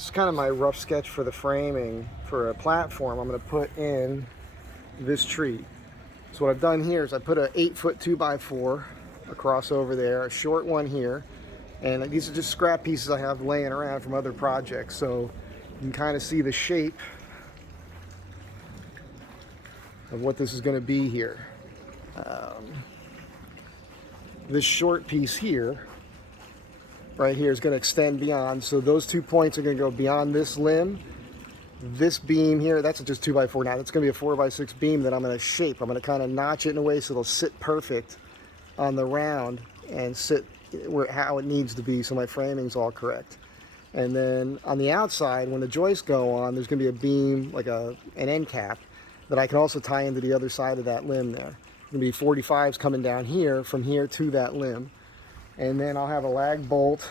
This is kind of my rough sketch for the framing for a platform. I'm going to put in this tree. So what I've done here is I put an 8-foot 2x4 across over there, a short one here, and these are just scrap pieces I have laying around from other projects. So you can kind of see the shape of what this is going to be here. This short piece here, right here, is going to extend beyond. So those 2 points are going to go beyond this limb. This beam here, that's just 2x4 now. That's going to be a 4x6 beam that I'm going to shape. I'm going to kind of notch it in a way so it'll sit perfect on the round and sit how it needs to be, so my framing's all correct. And then on the outside, when the joists go on, there's going to be a beam, like an end cap, that I can also tie into the other side of that limb there. There's going to be 45s coming down here, from here to that limb. And then I'll have a lag bolt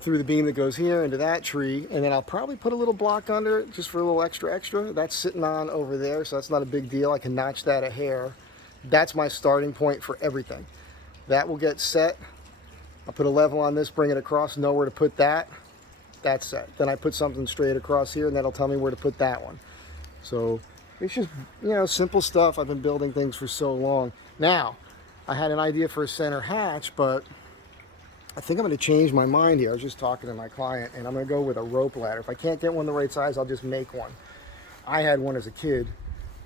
through the beam that goes here into that tree, and then I'll probably put a little block under it just for a little extra. That's sitting on over there, so that's not a big deal. I can notch that a hair. That's my starting point for everything. That will get set. I'll put a level on this, bring it across, know where to put that. That's set. Then I put something straight across here, and that'll tell me where to put that one. So it's just, simple stuff. I've been building things for so long. Now, I had an idea for a center hatch, but I think I'm going to change my mind here. I was just talking to my client, and I'm going to go with a rope ladder. If I can't get one the right size, I'll just make one. I had one as a kid,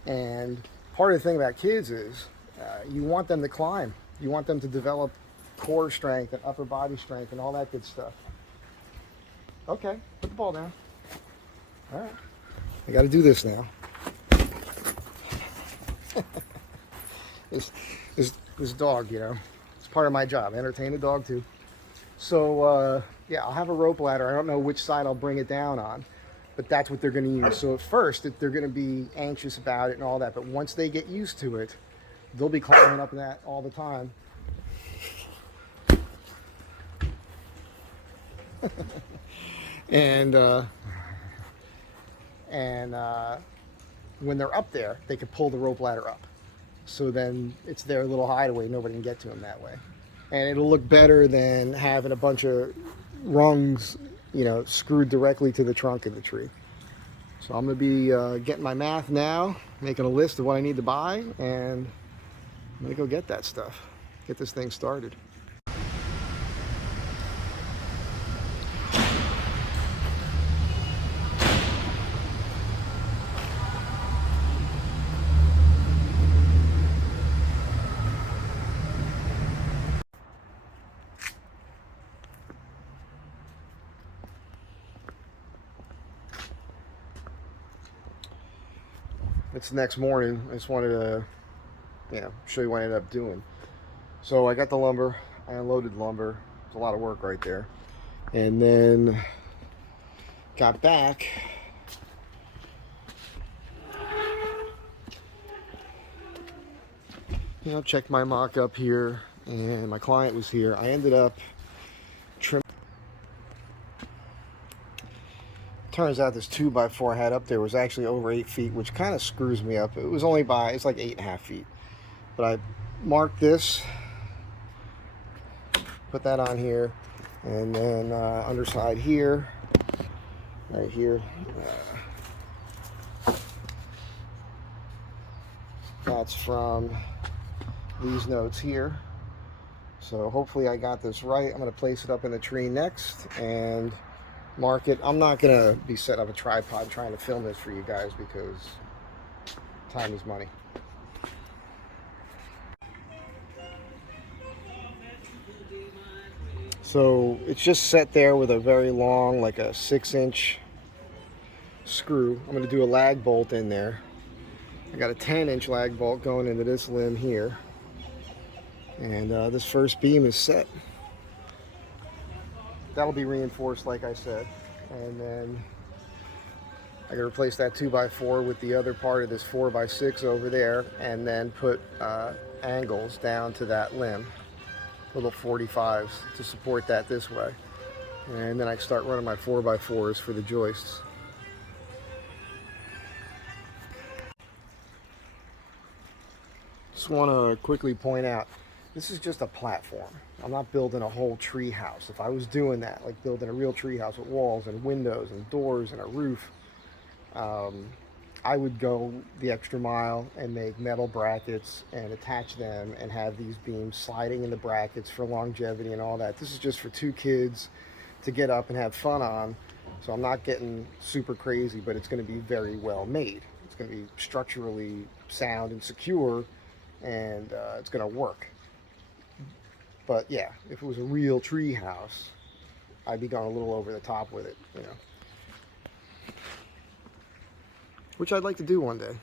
and part of the thing about kids is you want them to climb. You want them to develop core strength and upper body strength and all that good stuff. Okay, put the ball down. All right. I got to do this now. This dog, it's part of my job. I entertain a dog too. So yeah, I'll have a rope ladder. I don't know which side I'll bring it down on, but that's what they're going to use. So at first, they're going to be anxious about it and all that, but once they get used to it, they'll be climbing up in that all the time. and when they're up there, they can pull the rope ladder up. So then it's their little hideaway. Nobody can get to them that way. And it'll look better than having a bunch of rungs, screwed directly to the trunk of the tree. So I'm going to be getting my math now, making a list of what I need to buy, and I'm going to go get that stuff, get this thing started. It's the next morning. I just wanted to, show you what I ended up doing. So I got the lumber. I unloaded lumber. It's a lot of work right there. And then got back. Checked my mock-up here, and my client was here. I ended up trimming. Turns out this 2x4 I had up there was actually over 8 feet, which kind of screws me up. It was only it's like 8.5 feet. But I marked this, put that on here, and then underside here, right here. That's from these notes here. So hopefully I got this right. I'm going to place it up in the tree next and mark it. I'm not going to be setting up a tripod trying to film this for you guys because time is money. So it's just set there with a very long, like a 6-inch screw. I'm going to do a lag bolt in there. I got a 10-inch lag bolt going into this limb here. And this first beam is set. That'll be reinforced, like I said. And then I can replace that 2x4 with the other part of this 4x6 over there, and then put angles down to that limb, little 45s to support that this way. And then I can start running my 4x4s for the joists. Just want to quickly point out, This is just a platform. I'm not building a whole tree house. If I was doing that, like building a real tree house with walls and windows and doors and a roof, I would go the extra mile and make metal brackets and attach them and have these beams sliding in the brackets for longevity and all that. This is just for 2 kids to get up and have fun on. So I'm not getting super crazy, but it's going to be very well made. It's going to be structurally sound and secure, and it's going to work. But yeah, if it was a real tree house, I'd be going a little over the top with it, you know. Which I'd like to do one day.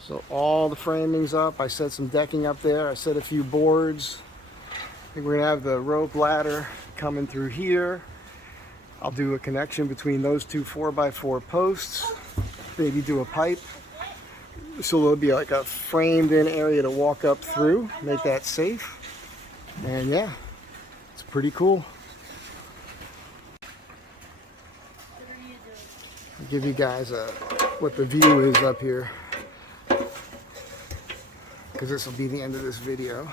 So all the framing's up. I set some decking up there. I set a few boards. I think we're gonna have the rope ladder coming through here. I'll do a connection between those 2 4x4 posts. Maybe do a pipe. So there'll be like a framed in area to walk up through, make that safe. And yeah, it's pretty cool. I'll give you guys what the view is up here, because this will be the end of this video.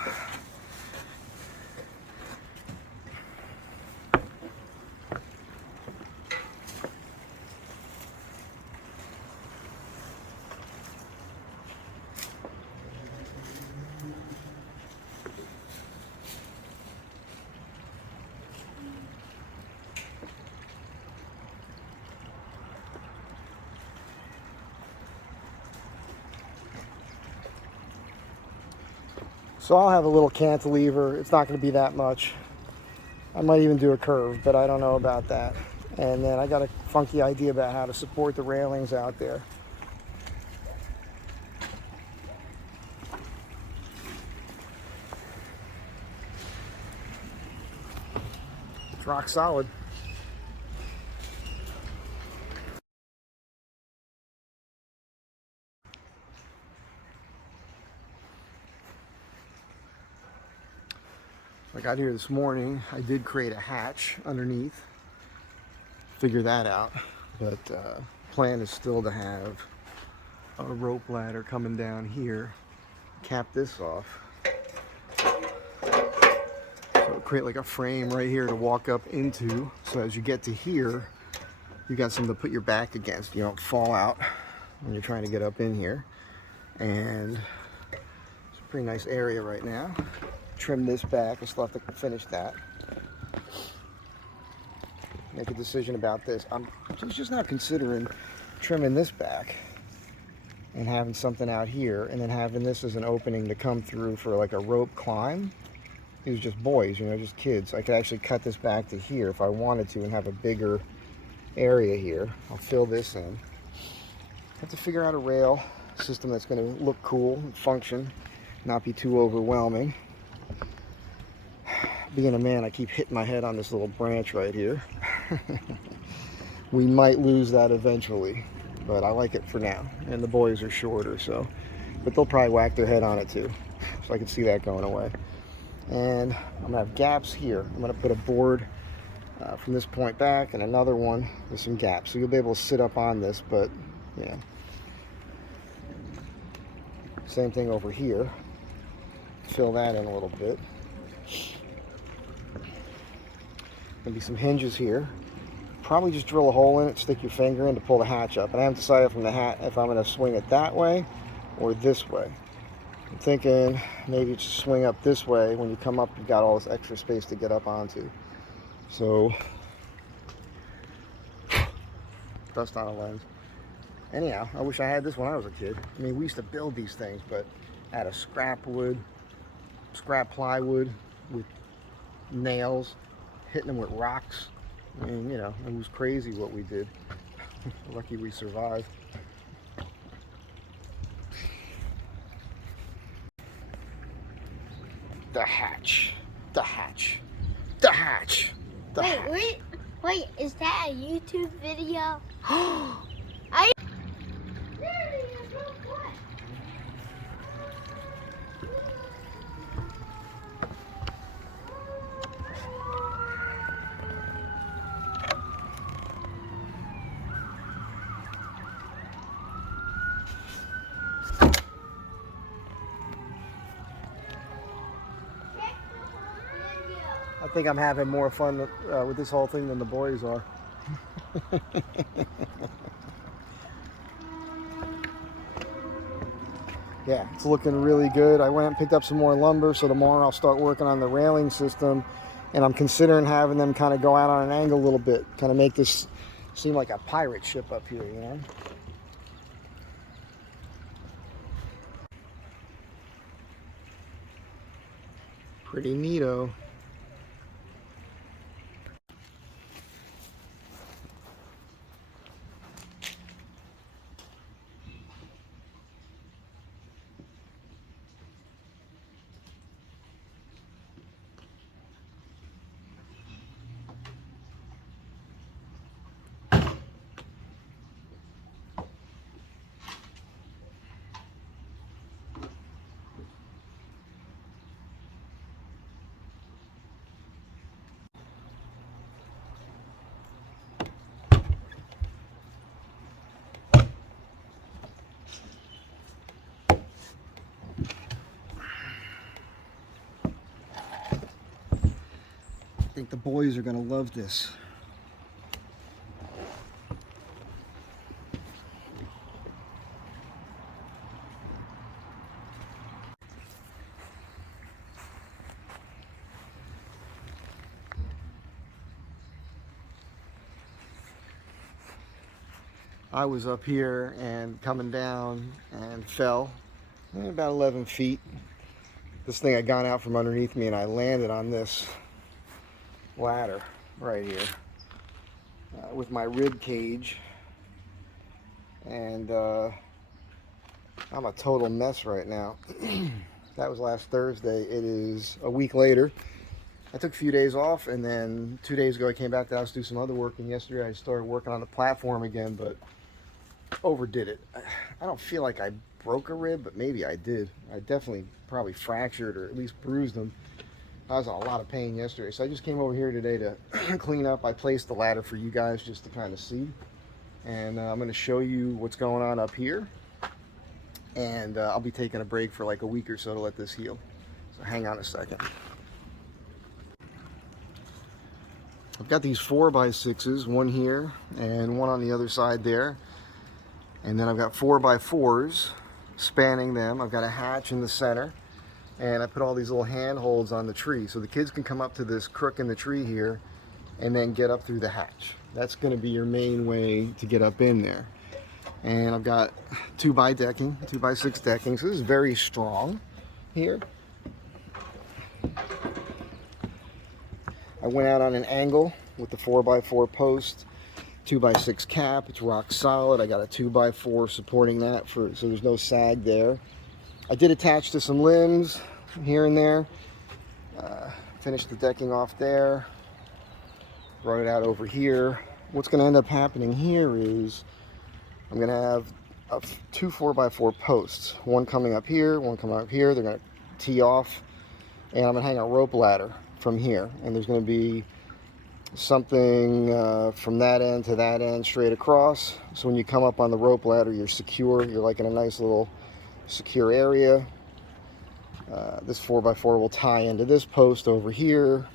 So I'll have a little cantilever. It's not going to be that much. I might even do a curve, but I don't know about that. And then I got a funky idea about how to support the railings out there. It's rock solid. I got here this morning. I did create a hatch underneath. Figure that out. But plan is still to have a rope ladder coming down here. Cap this off. So create like a frame right here to walk up into. So as you get to here, you got something to put your back against. You don't fall out when you're trying to get up in here. And it's a pretty nice area right now. Trim this back. I still have to finish that. Make a decision about this. I'm just not considering trimming this back and having something out here and then having this as an opening to come through for like a rope climb. These are just boys, you know, just kids. I could actually cut this back to here if I wanted to and have a bigger area here. I'll fill this in. Have to figure out a rail system that's going to look cool and function, not be too overwhelming. Being a man, I keep hitting my head on this little branch right here. We might lose that eventually, but I like it for now. And the boys are shorter, so, but they'll probably whack their head on it too. So I can see that going away. And I'm gonna have gaps here. I'm gonna put a board from this point back and another one with some gaps. So you'll be able to sit up on this, but yeah. Same thing over here. Fill that in a little bit. Gonna be some hinges here. Probably just drill a hole in it, stick your finger in to pull the hatch up. And I haven't decided from the hat if I'm gonna swing it that way or this way. I'm thinking maybe just swing up this way. When you come up, you've got all this extra space to get up onto. So, dust on a lens. Anyhow, I wish I had this when I was a kid. I mean, we used to build these things, but out of scrap wood, scrap plywood with nails, hitting them with rocks. I mean, you know, it was crazy what we did. Lucky we survived. The hatch. The hatch. The hatch. The hatch. Wait, is that a YouTube video? think I'm having more fun with this whole thing than the boys are. Yeah, it's looking really good. I went and picked up some more lumber, so tomorrow I'll start working on the railing system, and I'm considering having them kind of go out on an angle a little bit, kind of make this seem like a pirate ship up here, you know? Pretty neato. I think the boys are gonna love this. I was up here and coming down and fell about 11 feet. This thing had gone out from underneath me and I landed on this ladder right here with my rib cage, and I'm a total mess right now. That was last Thursday. It is a week later. I took a few days off, and then 2 days ago I came back to the house to do some other work, and yesterday I started working on the platform again, but overdid it. I don't feel like I broke a rib, but maybe I did. I definitely probably fractured or at least bruised them. I was in a lot of pain yesterday, so I just came over here today to clean up. I placed the ladder for you guys just to kind of see, and I'm going to show you what's going on up here, and I'll be taking a break for like a week or so to let this heal, so hang on a second. I've got these 4x6s, one here and one on the other side there, and then I've got 4x4s spanning them. I've got a hatch in the center, and I put all these little handholds on the tree so the kids can come up to this crook in the tree here and then get up through the hatch. That's going to be your main way to get up in there. And I've got 2x6 decking, so this is very strong here. I went out on an angle with the 4x4 post, 2x6 cap. It's rock solid. I got a 2x4 supporting that so there's no sag there. I did attach to some limbs here and there. Finished the decking off there. Brought it out over here. What's going to end up happening here is I'm going to have two 4x4 posts. One coming up here, one coming up here. They're going to tee off, and I'm going to hang a rope ladder from here. And there's going to be something from that end to that end straight across. So when you come up on the rope ladder, you're secure. You're like in a nice little secure area. This 4x4 will tie into this post over here.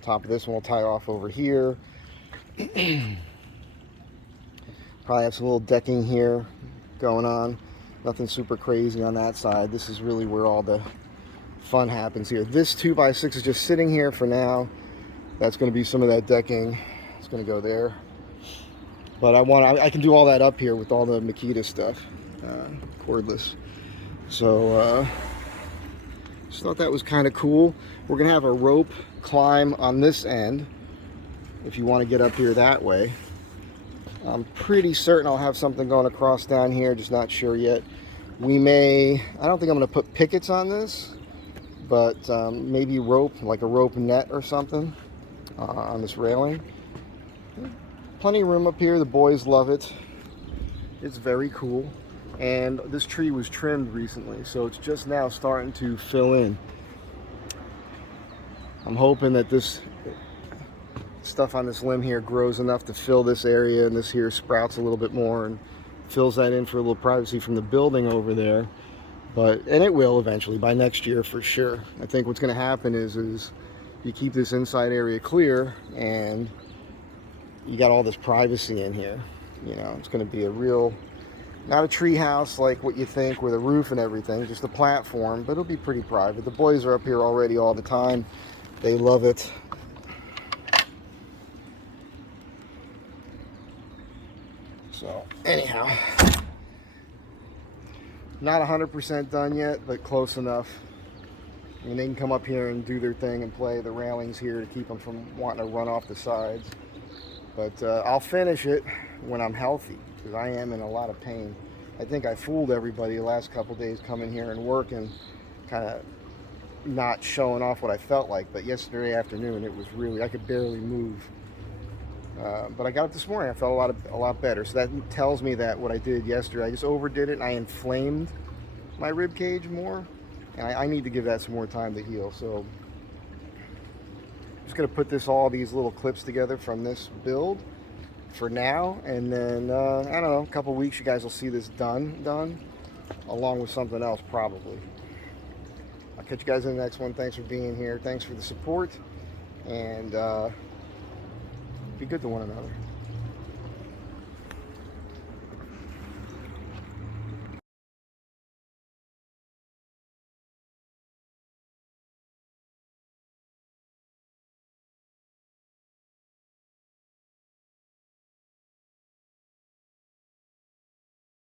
Top of this one will tie off over here. Probably have some little decking here going on. Nothing super crazy on that side. This is really where all the fun happens here. This 2x6 is just sitting here for now. That's going to be some of that decking. It's going to go there. But I can do all that up here with all the Makita stuff, cordless. So just thought that was kind of cool. We're gonna have a rope climb on this end if you want to get up here that way. I'm pretty certain I'll have something going across down here, just not sure yet. I don't think I'm gonna put pickets on this, but maybe rope, like a rope net or something on this railing. Plenty of room up here. The boys love it. It's very cool. And this tree was trimmed recently, so it's just now starting to fill in. I'm hoping that this stuff on this limb here grows enough to fill this area, and this here sprouts a little bit more and fills that in for a little privacy from the building over there. And it will eventually, by next year for sure. I think what's going to happen is you keep this inside area clear, and you got all this privacy in here. You know, it's going to be a real, not a tree house like what you think with a roof and everything, just a platform, but it'll be pretty private. The boys are up here already all the time. They love it. So anyhow, not 100% done yet, but close enough. I mean, they can come up here and do their thing and play the railings here to keep them from wanting to run off the sides. But I'll finish it when I'm healthy, because I am in a lot of pain. I think I fooled everybody the last couple days coming here and working, kind of not showing off what I felt like. But yesterday afternoon, it was really, I could barely move. But I got up this morning, I felt a lot better. So that tells me that what I did yesterday, I just overdid it and I inflamed my rib cage more. And I need to give that some more time to heal. So I'm just going to put these little clips together from this build for now. And then, I don't know, a couple weeks you guys will see this done, along with something else probably. I'll catch you guys in the next one. Thanks for being here. Thanks for the support. And be good to one another.